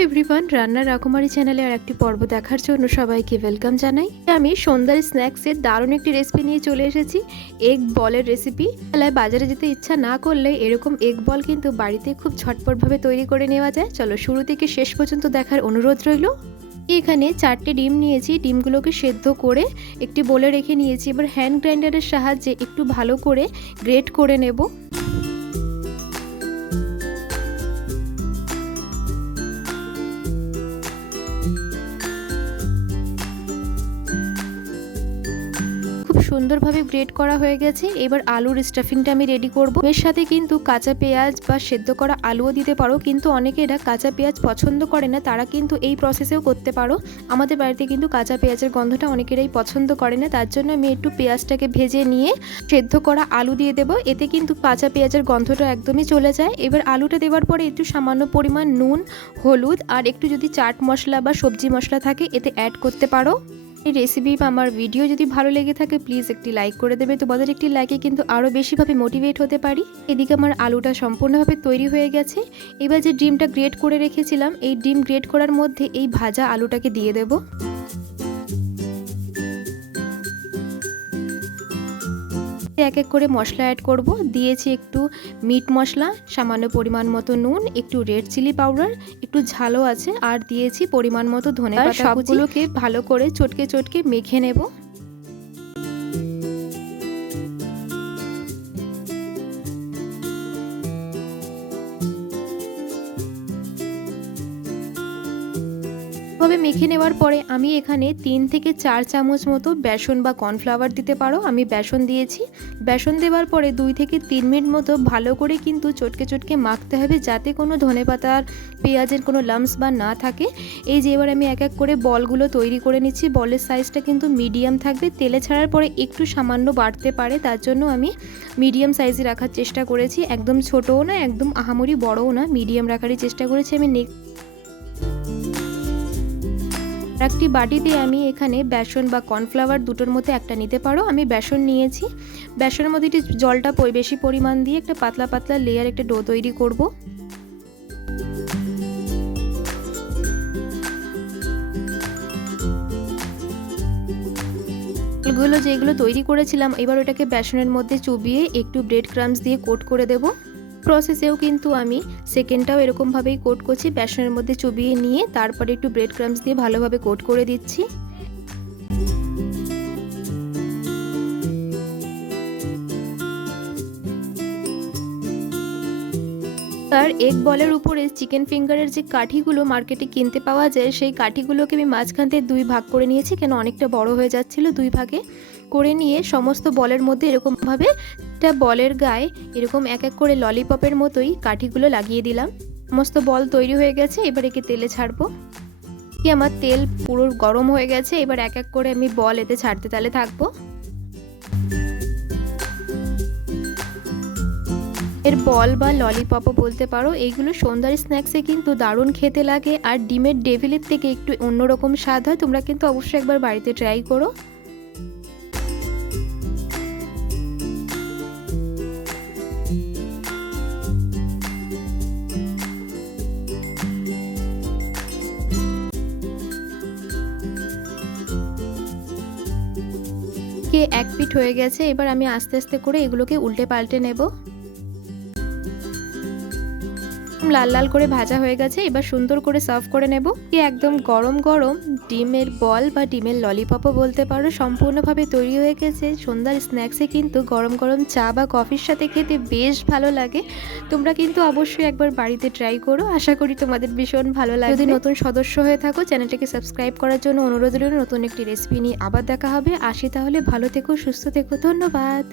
Everyone, রান্নার রাকুমারি চ্যানেলে আর একটি পর্ব দেখার জন্য সবাইকে ওয়েলকাম জানাই। আমি সন্ধ্যার স্ন্যাক্সের দারুণ একটি রেসিপি নিয়ে চলে এসেছি, এগ বলের রেসিপি। বেলায় বাজারে যেতে ইচ্ছা না করলে এরকম এগ বল কিন্তু বাড়িতে খুব ঝটপটভাবে তৈরি করে নেওয়া যায়। চলো শুরু থেকে শেষ পর্যন্ত দেখার অনুরোধ রইল। এখানে 4টে ডিম নিয়েছি, ডিমগুলোকে সেদ্ধ করে একটি বোলে রেখে নিয়েছি। এবার হ্যান্ড গ্রাইন্ডারের সাহায্যে একটু ভালো করে গ্রেট করে নেব। সুন্দরভাবে গ্রেট করা হয়ে গেছে। এবার আলুর স্টাফিংটা আমি রেডি করব। এর সাথে কিন্তু কাঁচা পেঁয়াজ বা সেদ্ধ করা আলুও দিতে পারো, কিন্তু অনেকেরা কাঁচা পেঁয়াজ পছন্দ করে না, তারা কিন্তু এই প্রসেসেও করতে পারো। আমাদের বাড়িতে কিন্তু কাঁচা পেঁয়াজের গন্ধটা অনেকেরাই পছন্দ করে না, তার জন্য আমি একটু পেঁয়াজটাকে ভেজে নিয়ে সেদ্ধ করা আলু দিয়ে দেবো। এতে কিন্তু কাঁচা পেঁয়াজের গন্ধটা একদমই চলে যায়। এবার আলুটা দেওয়ার পরে একটু সামান্য পরিমাণ নুন, হলুদ আর একটু যদি চাট মশলা বা সবজি মশলা থাকে এতে অ্যাড করতে পারো। এই রেসিপি বা আমার ভিডিও যদি ভালো লেগে থাকে প্লিজ একটি লাইক করে দেবে। তোমাদের একটি লাইকে কিন্তু আরও বেশিভাবে মোটিভেট হতে পারি। এদিকে আমার আলুটা সম্পূর্ণভাবে তৈরি হয়ে গেছে। এবার যে ডিমটা গ্রেট করে রেখেছিলাম, এই ডিম গ্রেট করার মধ্যে এই ভাজা আলুটাকে দিয়ে দেবো। এক এক করে মশলা অ্যাড করব। দিয়েছি একটু মিট মশলা, সামান্য পরিমাণ মতো নুন, একটু রেড চিলি পাউডার, একটু ঝালও আছে, আর দিয়েছি পরিমাণ মতো ধনেপাতা। সবগুলোকে ভালো করে চটকে চটকে মেখে নেব। ভাবে মেখে নেওয়ার পরে আমি এখানে 3 থেকে 4 চামচ মতো বেসন বা কর্নফ্লাওয়ার দিতে পারো। আমি বেসন দিয়েছি। বেসন দেওয়ার পরে 2 থেকে 3 মিনিট মতো ভালো করে কিন্তু চটকে চটকে মাখতে হবে, যাতে কোনো ধনেপাতার পেঁয়াজের কোনো লাম্পস বা না থাকে। এই যে এবার আমি এক এক করে বলগুলো তৈরি করে নিচ্ছি। বলের সাইজটা কিন্তু মিডিয়াম থাকবে। তেলে ছাড়ার পরে একটু সামান্য বাড়তে পারে, তার জন্য আমি মিডিয়াম সাইজে রাখার চেষ্টা করেছি। একদম ছোটও না, একদম আহামরি বড়ও না, মিডিয়াম রাখারই চেষ্টা করেছি। আমি একটি বাটিতে আমি এখানে বেসন বা কর্নফ্লাওয়ার দুটোর মধ্যে একটা নিতে পারো। আমি বেসন নিয়েছি। বেসনের মধ্যে একটু জলটা বেশি পরিমাণ দিয়ে একটা পাতলা পাতলা লেয়ার একটা ডো তৈরি করব। গুলো যেগুলো তৈরি করেছিলাম, এবার ওটাকে বেসনের মধ্যে চুবিয়ে একটু ব্রেড ক্রাম্বস দিয়ে কোট করে দেব। প্রসেসেও কিন্তু আমি সেকেন্ডটাও এরকমভাবেই কোট করছি। বেসনের মধ্যে চুবিয়ে নিয়ে তারপরে একটু ব্রেড ক্রাম্বস দিয়ে ভালোভাবে কোট করে দিচ্ছি। আর এগ বলের উপরে চিকেন ফিঙ্গারের যে কাঠিগুলো মার্কেটে কিনতে পাওয়া যায়, সেই কাঠিগুলোকে আমি মাঝখান থেকে 2 ভাগ করে নিয়েছি, কেন অনেকটা বড় হয়ে যাচ্ছিল। 2 ভাগে করে নিয়ে সমস্ত বলের মধ্যে এরকমভাবে একটা বলের গায়ে এরকম এক এক করে ললিপপের মতোই কাঠিগুলো লাগিয়ে দিলাম। সমস্ত বল তৈরি হয়ে গেছে। এবার একে তেলে ছাড়বো। কি আমার তেল পুরো গরম হয়ে গেছে। এবার এক এক করে আমি বল এতে ছাড়তে তালে থাকবো। এর বল বা ললিপপও বলতে পারো। এইগুলো সন্ধ্যার স্ন্যাক্সে কিন্তু দারুণ খেতে লাগে, আর ডিমের ডেভিলের থেকে একটু অন্যরকম স্বাদ হয়। তোমরা কিন্তু অবশ্যই একবার বাড়িতে ট্রাই করো। এক পিঠ হয়ে গেছে। এবার আমি আস্তে আস্তে করে এগুলোকে উল্টে পাল্টে নেব। লাল লাল করে ভাজা হয়ে গেছে। এবার সুন্দর করে সার্ভ করে নেব। একদম গরম গরম ডিমের বল বা ডিমের ললিপপও বলতে পারো সম্পূর্ণভাবে তৈরি হয়ে গেছে। সন্ধ্যার স্ন্যাক্সে কিন্তু গরম গরম চা বা কফির সাথে খেতে বেশ ভালো লাগে। তোমরা কিন্তু অবশ্যই একবার বাড়িতে ট্রাই করো। আশা করি তোমাদের ভীষণ ভালো লাগবে। যদি নতুন সদস্য হয়ে থাকো চ্যানেলটাকে সাবস্ক্রাইব করার জন্য অনুরোধ রইল। নতুন একটি রেসিপি নিয়ে আবার দেখা হবে। আসি তাহলে, ভালো থেকো, সুস্থ থেকো, ধন্যবাদ।